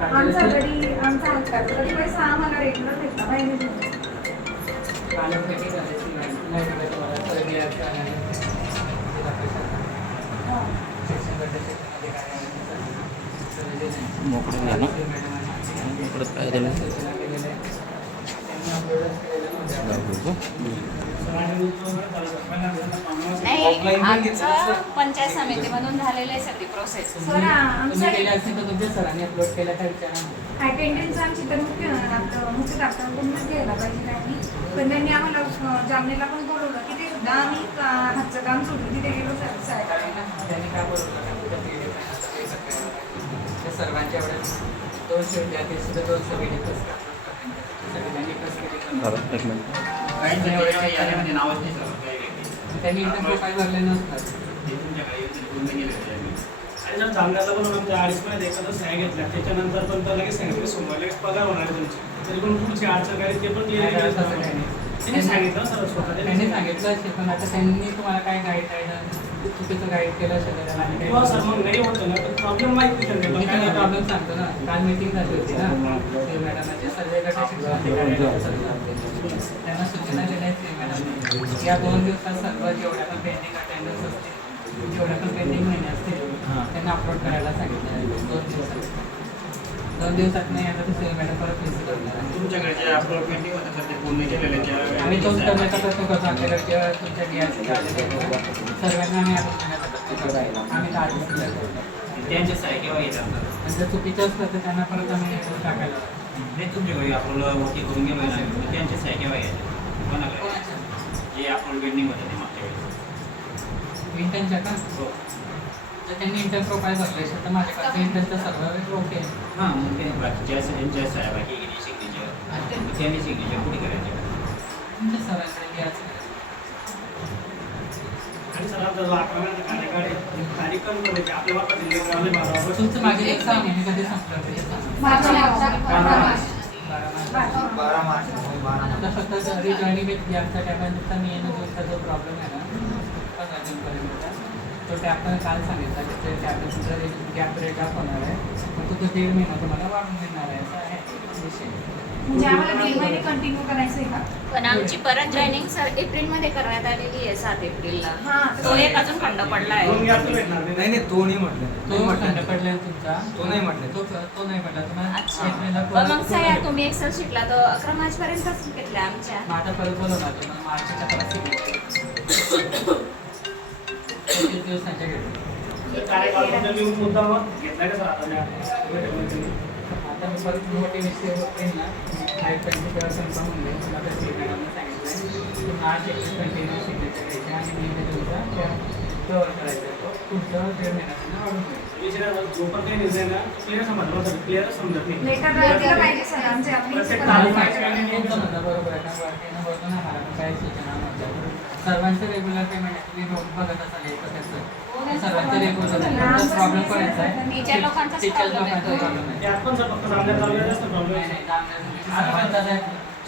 आमचा घरी आमचा हक्काचा. गडी पैसा आम्हाला रेग्युलर भेटला. पाहिजे मोकळं झालं. इकडं काय झालं? नाही आमचं पंचायत समितीमधून झालेलं आहे सगळी प्रोसेस सर आमचा सरांनी अपलोड केला काय विचारा. अटेंडन्स आमची तर मुख्य मुख्य डॉक्टरांकडूनच घ्यायला पाहिजे त्यांनी. पण त्यांनी आम्हाला जामनेला पण बोलवलं की ते सुद्धा आम्ही हातचं काम सोडून तिथे गेलो करायला त्यांनी काय बोलवलं? सर्वांच्या वेळेस दोनशे विद्यार्थी सुद्धा दोनशे विद्यार्थी सगळ्यांनी कसं केलं एवढ्या नावच नाही सर. त्यांनी भरले नसतात. पण आमच्या अडीच महिन्यात एखादा सह्या घेतल्या त्याच्यानंतर पण तर लगेच सांगितलं सोमवार लगेच पगार होणार आहे तुमची. तरी पण पुढची अडचण काय ते पण त्यांनी सांगितलं सर स्वतः त्यांनी सांगितलं. असेल पण आता त्यांनी तुम्हाला काय गाईड गाईड चुकीचं गाईड केलं असेल त्याला आणि किंवा सर काही मग नाही होतं ना तर प्रॉब्लेम माहिती मी पण त्यांना प्रॉब्लेम सांगतो ना. काल मीटिंग झाली होती ना. ते मॅडमांचे सर्वे गट त्यांना सूचना दिल्या आहेत मॅडम या दोन दिवसात सर्व जेवढ्या पण पेंडिंग अटेंडन्स असतील जेवढ्या पण पेंडिंग महिने असतील त्यांना अपलोड करायला सांगितलं. आहे दोन दिवसात. दोन दिवसात नाही आता ते मॅडम परत विजिट करणार आहे. तुमच्याकडे जे अपलोड पेंटिंग होतं सर ते पूर्ण केलेलं आहे. आम्ही तोच करण्याचा प्रयत्न करतो आमच्याकडे जेव्हा तुमच्या ना, सर्वांना आम्ही आता करण्याचा प्रयत्न करतो. आम्ही करतो त्यांच्या केव्हा येतात? आणि जर चुकीचं असलं तर त्यांना परत आम्ही हे टाकायला. नाही तुमच्याकडे अपलोड वरती करून गेलो तर त्यांच्या केव्हा येतात कोणाकडे? जे अपलोड पेंडिंग होतं ते मागच्या वेळेस. इंटर्नच्या का? हो. तर त्यांनी इंटर्न प्रोफाईल भरले असेल तर माझ्याकडे इंटर्नचं सर्व ओके आहे. हां मग ते बाकीच्या त्यांच्या सह्या बाकी गेली सिग्नेचर त्यांनी सिग्नेचर कुठे करायचे? तुमच्या सर्वांकडे DRC आणि सर आपला जो अकरा महिन्याचा कार्यकाळ आहे कार्यक्रम करू की आपल्या वापस दिले ग्रामीण भागावर तुमचं मागे एक सहा महिने कधी संपलं बारा मार्च. बारा मार्च. आता फक्त रिजॉईनिंग विथ यांचा टॅबचा मी येणं जो प्रॉब्लेम आहे ना पंधरा जूनपर्यंतचा तो टॅब पण काल सांगितला की ते टॅबचा गॅप ब्रेक अप होणार आहे पण तो तो दीड महिना तुम्हाला वाढून देणार आहे. असा आहे विषय. म्हणजे आम्हाला दीड महिने कंटिन्यू करायचं आहे का? पण आमची परत जॉईनिंग सर एप्रिलमध्ये करण्यात आलेली आहे सात एप्रिलला. हा. तो एक अजून खंड पडला दोन आहे. गॅप तर भेटणार नाही. नाही नाही तो नाही म्हटलं. तो पडला तुमचा. तो नाही म्हटलं. तो तो नाही पडला तुम्हाला अच्छा. एप्रिलला पण मग परत- सह्या तुम्ही एक्सेल शीटला तो अकरा मार्च पर्यंतच घेतल्या आमच्या. तुम्हाला मार्चच्या परत आता मी परत मोठी विषय होईल ना. लाइट पेंटिंग तेव्हा कन्फर्म होऊन जाईल तुला त्या सी मॅडमने सांगितलं मार्च एकवीस कंटिन्यू सिग्नेचर घ्यायचे आणि मी ते तुमचा कवर करायचा तो. पुढचं दीड महिन्यापासून वाढून जो पण काही निर्णय ना क्लिअर समजलं सर क्लिअर समजत नाही. लेटर दिलं पाहिजे सर आमचे आपली प्रत्येक मला तालुका- बरोबर आहे. वाटणं बोलतो ना मला काही सूचना नव्हत्या. सर्वांचं रेग्युलर पेमेंट तुम्ही बघत असाल एकच असं. सर्वांचं रेग्युलर प्रॉब्लेम करायचा आहे. टीचर आहे. लोकांचा प्रॉब्लेम आहे. त्यात पण सर फक्त जामण्यात तालुक्यात जास्त प्रॉब्लेम नाही, नाही, जामण्याचं सर्वांचाच आहे.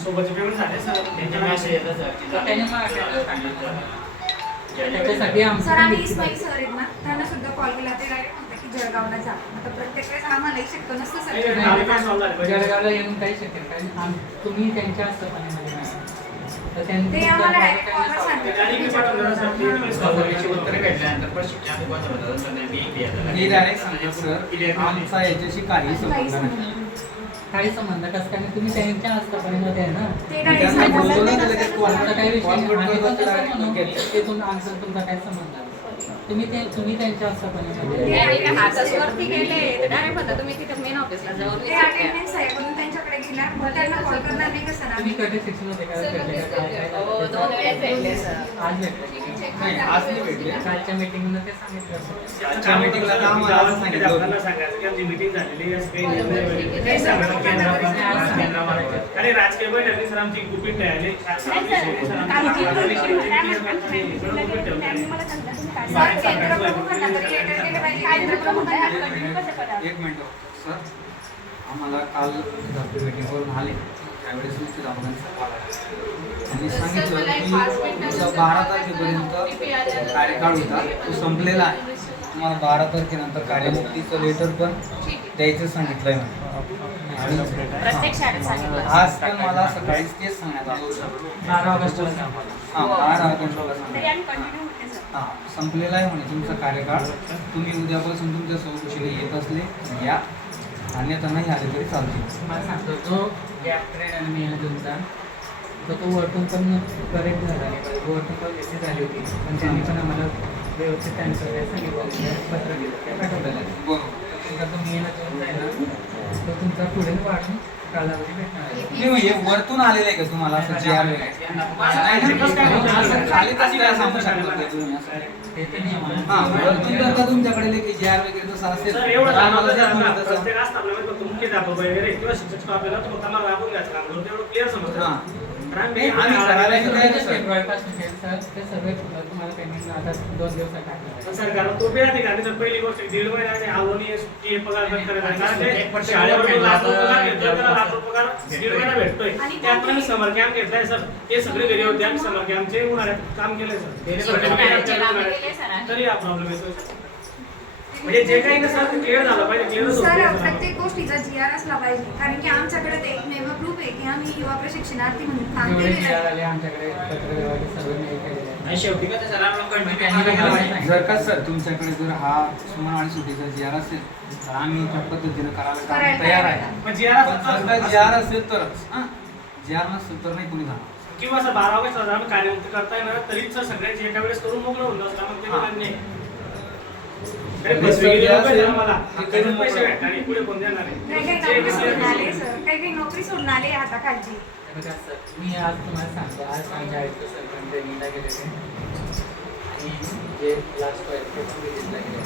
सोबतचे पेमेंट झाले सर. त्यांच्या मेसेज येतं सर. की तर त्याने मला attendance सांगितलं. त्याच्यासाठी आमचं सर आम्ही इस्माईल सर आहेत ना त्यांना सुद्धा कॉल केला. ते डायरेक्ट म्हणतात की जळगावला जा. आता प्रत्येक वेळेस शक्य नसतं सर. जळगावला येऊन काही शक्य कारण तुम्ही त्यांच्या नाही. तर त्यांनी ते तुमचा. केला. मी ते डायरेक्ट सांगतो सर Clear झालं. आमचा याच्याशी काही संबंध नाही. काही संबंध कसं काय नाही, तुम्ही त्यांच्या हस्तपणामध्ये आहे ना ते त्यांना बोलतो ना सांगतात. त्याला की आमचा काही विषय नाही. घेतो. तिथून आमचा तुमचा काय संबंध आहे? तुम्ही ते तुम्ही त्यांच्या हस्तपणामध्ये आहे. आणि ते हातच वरती गेले डायरेक्ट म्हणता तुम्ही तिथे मेन ऑफिसला जाऊन त्यांना कॉल करणार नाही का सर तुम्ही आम्ही कधी शिक्षण होते का भेटले का? काय- काय हो झालं? दोन वेळेस भेटले सर आज भेटले नाही आज नाही भेटले कालच्या मीटिंगला ते सांगितलं होतं. आजच्या meetingला तर आम्हाला असं सांगितलं होतं. आपल्याला सांगायचं की आमची मीटिंग झालेली आहे, असं काही निर्णय वगैरे. काही सांगायला केंद्राप्रमाणे, केंद्राप्रमाणे. आणि राजकीय बैठकी सर आमची गुपित ठेवली सर आमची सर केंद्र प्रमुखांना तरी लेटर केले पाहिजे केंद्र प्रमुखांना एक मिनिट सर आम्हाला काल डॉक्टर मीटिंगवरून आले. त्यावेळेस कॉल आला त्यांनी सांगितलं की तुमचा बारा तारखेपर्यंत कार्यकाळ होता. तो संपलेला आहे. तुम्हाला बारा तारखेनंतर कार्यमुक्तीचं लेटर पण द्यायचं सांगितलं. आज पण मला सकाळीच तेच सांगण्यात आलं. बारा ऑगस्टला हां बारा ऑगस्टला सांगितलं. हा संपलेला आहे म्हणे तुमचा कार्यकाळ. तुम्ही उद्यापासून तुमच्या चौकशीला येत असले या. अन्यथा नाही आले तरी चालतील. मला सांगतो जो गॅप ट्रेड आणि मेहनतूनचा तर तो वरतून पण करेक्ट झाला नाही. पाहिजे वरतून पण व्यवस्थित झाली होती. पण त्यांनी पण आम्हाला व्यवस्थित त्यांचं काय सांगितलं पत्र दिलं. ते पाठवलेलं आहे. बरोबर. तुमचा जो मेहनतूनचा आहे ना तो तुमचा पुढे वाढून कालावधी भेटणार आहे. तुम्ही वरतून आलेलं आहे का तुम्हाला असं जे खाली काय सांगू शकत तुम्ही. हा वरतून जर का तुमच्याकडे लेखी जे आर वगैरे तसं असेल आम्हाला जर ना, म्हणत असाल- प्रत्येक असताना फक्त मुख्याध्यापक वगैरे किंवा शिक्षक स्टाफ आहे ना, तो फक्त आम्हाला राबवून घ्यायचं काम करतो एवढं क्लिअर समजतं. हा. आम्ही करायला आम्ही येतो काय काय सर? फेब्रुवारी पासून ते सर ते सगळे तुम्हाला पेमेंट आता दोन दिवसात टाकणार आहे. सर कारण तो बी आहे आणि जर पहिली गोष्ट दीड महिन्याने आवडणी सुट्टी हे पगार कट करायला कारण ते शाळेवर लाख रुपये पगार घेतोय त्याला लाख रुपये पगार दीड महिना भेटतोय. आणि त्यात आम्ही समर कॅम्प घेतलाय सर. ते सगळे घरी होते आम्ही समर कॅम्पचे उन्हाळ्यात काम केलंय सर. तरी हा प्रॉब्लेम येतोय सर. म्हणजे जे काही ना सर क्लिअर झालं पाहिजे क्लिअरच सर प्रत्येक गोष्टीचा जी आर असला पाहिजे कारण की आमच्याकडे ते एकमेव ग्रुप आहे की आम्ही युवा प्रशिक्षणार्थी म्हणून काम जेवढे केलेलं आहे आले आमच्याकडे पत्र व्यवहार सर्व मेल केलेले आहे. आणि शेवटी कसं सर आपण त्यांनी कंटिन्यू काय सांगितलं? जर का सर तुमच्याकडे जर हा सुमन आणि सुटीचा जी आर असेल तर आम्ही त्या पद्धतीने करायला तयार तयार आहे पण जे आर पण जर का जी आर असेल तरच हा जी आर नसेल तर नाही कुणी जाणार किंवा सर बारा ऑगस्ट आम्ही कार्यमुक्त करताय ना तरीच सर सगळ्याचे एका वेळेस करून मोकळं होऊन जाऊ मग ते हा. नाही. काही काही आहे नोकरी सोडून आले जे- सर. आता खालची बघा मी आज तुम्हाला सांगतो आज सर ट्रेनिंगला गेलेले आणि जे लास्ट आहे ते पण विजिटला गेले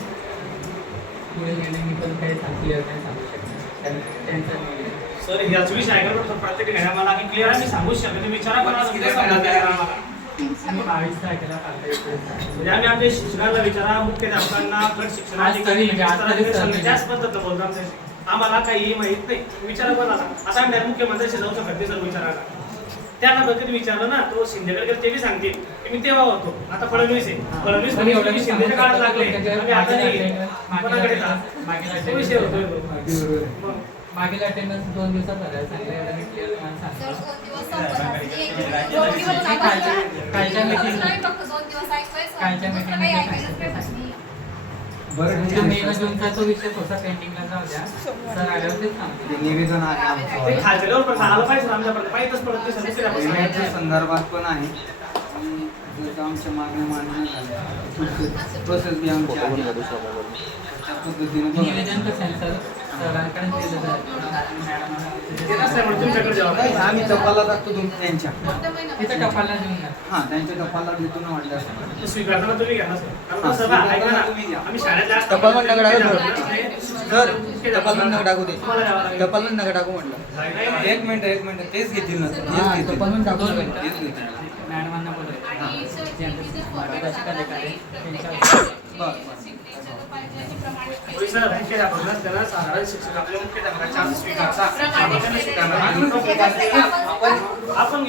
पुढे गेले मी पण काही सांग क्लिअर नाही सांगू शकणार. त्यांचं आहे. सर याच विषय आहे का तर प्रत्येक मला की क्लिअर मी सांगूच शकत विचारा कोणाला तारखेला म्हणजे आम्ही आमच्या शिक्षणाला विचारा मुख्याध्यापकांना गट शिक्षणाधिकारी आज तरी- आज तरी सर- त्याच पद्धतीनं बोलतो आमच्याशी आम्हाला काही माहीत नाही. विचारा कोणाला. आता आम्ही direct मुख्यमंत्र्याशी जाऊ शकत नाही सर विचारायला. त्यांना बघ कधी विचारलं ना तो शिंदेकडे गेले ते बी सांगतील. की मी तेव्हा होतो. आता फडणवीस आहे. फडणवीस पण एवढं म्हणजे शिंदेच्या काळात लागले. आम्ही आता नाही. कोणाकडे जा? तो विषय होतोय तो. मग मागील अटेंडन्स दोन दिवसात झालं सांगलं एवढं मी क्लिअर तुम्हाला सांगतो. कालच्या meeting- कालच्या meeting मध्ये बरं ठीक जो आहे, मे सर. जूनचा तो विषय होता पेंडिंगला जाऊ द्या. सर आल्यावर तेच सांगतो ते निवेदन आहे आमचं. खालच्या पाहिजे आमच्यापर्यंत माहीतच पडत. संदर्भात पण आहे. आमच्या मागण्या मान्य झाल्या. प्रोसेस बी त्या पद्धतीने. निवेदन कसं आहे सर? आम्ही टपाला टाकतो तुम त्यांच्या. हा त्यांच्या टपाला देतो ना वाटलं ते स्वीकारताना तुम्ही घ्या ना सर. हा, तुम्ही टपाल पण नका टाकू सर. टपाल पण नका टाकू दे. टपाल पण नका टाकू म्हटलं. एक मिनिट एक मिनिट. तेच घेतील ना हा. टपाल पण टाकू. तेच घेतील. मॅडमांना बोलवायचं साधारण शिक्षक आपल्या मुख्याध्यापकाच्या आपण